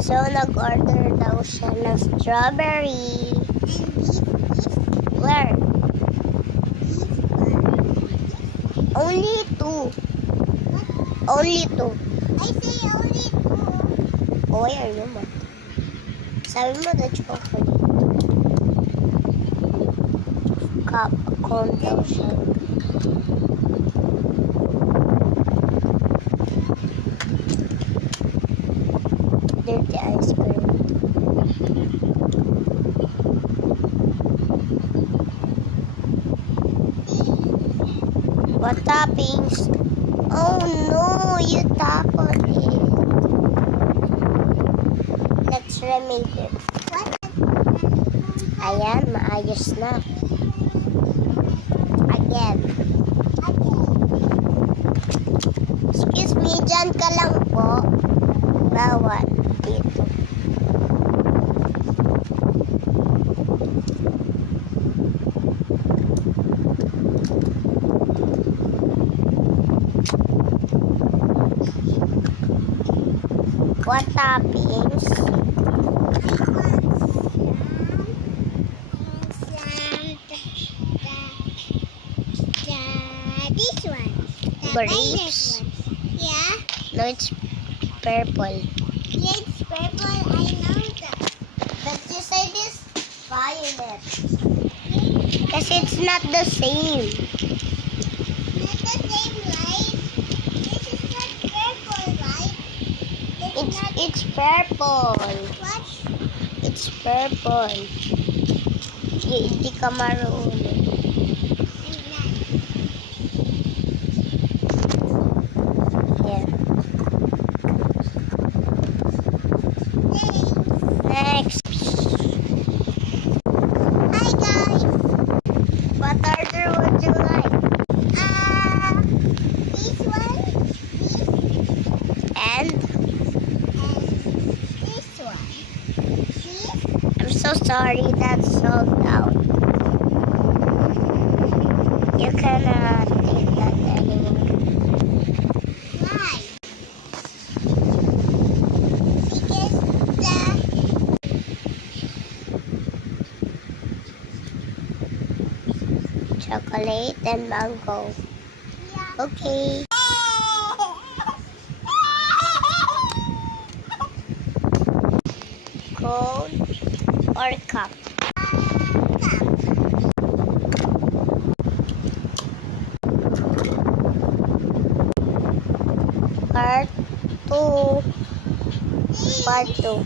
So, nag-order daw siya ng strawberry. Where? Only two. Only two. I say only two. Oh, where naman? Sabi mo na chocolate. Cup, cone daw siya. Dirty ice cream. What toppings? Oh no, you tap on it. Let's remake it. What? Ayan, maayos na. Again. Excuse me, dyan ka lang po. Bawal dito. What toppings? This one. The Grapes? violet one. Yeah. No, it's purple. Yeah, it's purple. I know that. But you say this violet. Kasi it's not the same. Not the same light. This is not purple, right? It's purple. What? It's purple. Hindi ka marunong. Yeah. Next. Hi guys. What order would you like? This one, And this one. This. I'm so sorry that's sold out. You cannot take that anymore. Why? Because the Chocolate and mango. Okay. Cone or cup? Part 2. Part 2.